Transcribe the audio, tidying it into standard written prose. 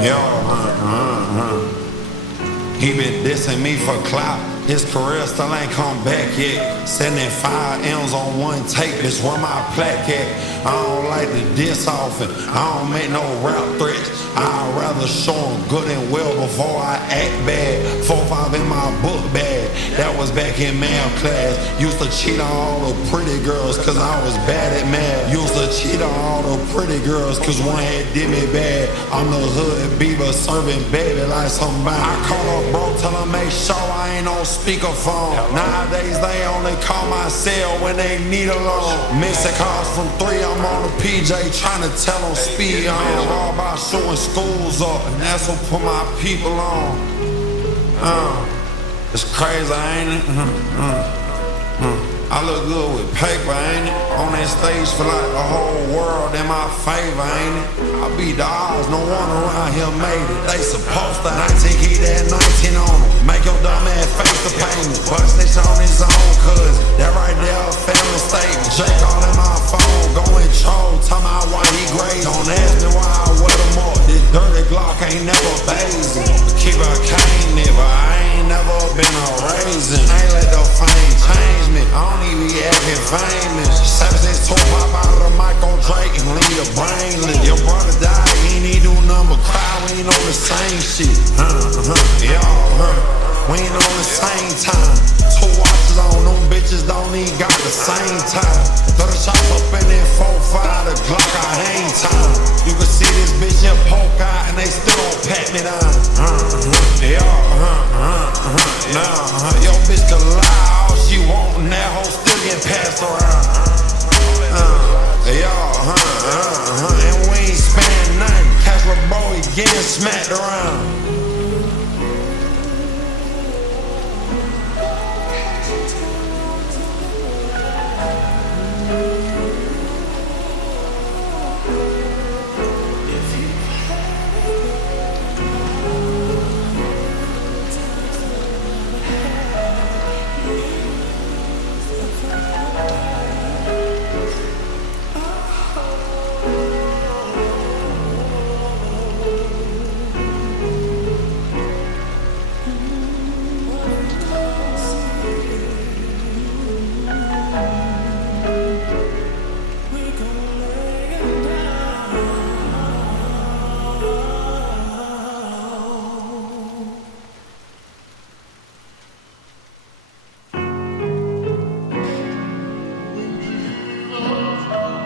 Yo, he been dissing me for clout. His career still ain't come back yet. 75 M's on one tape, bitch, where my plaque at? I don't like to diss often, I don't make no rap threats. I'd rather show him good and well before I act bad. 4-5 in my book bag, that was back in math class. Used to cheat on all the pretty girls cause I was bad at math. Used to cheat on all the pretty girls cause one had did me bad. I'm the hood Bieber serving baby like somebody. I call up bro, tell him make sure I ain't on speakerphone. Nowadays they only call my cell when they need a loan. Missing calls from 3, I'm on the PJ trying to tell them speed on. All about showing schools up, and that's what put my people on. It's crazy, ain't it? I look good with paper, ain't it? On that stage for like the whole world in my favor, ain't it? I beat the odds, no one around here made it. They supposed to 19, keep that 19 on them. Make your dumb ass face the payment. Bust this on his own cousin. That right there a family statement. Jake calling my phone, going troll, tell me why he great. Don't ask me why I wear them up. This dirty Glock ain't never basin. Keep a cane, nigga. I ain't never been a raisin. I ain't let the fame change me. I don't even be acting famous. 7-6 tour pop out of the mic on Drake and leave your brainless. Your brother died, he ain't need do nothing but cry. We ain't on the same shit. We ain't on the same time. 2 watches on them bitches don't even got the same time. Throw the shots up in that 4-5, the Glock I hang time. You can see this bitch in poke out and they still don't pat me down. Yo bitch can lie all she want and that hoe still getting passed around. And we ain't spending nothing. Catch my bro, he getting smacked around.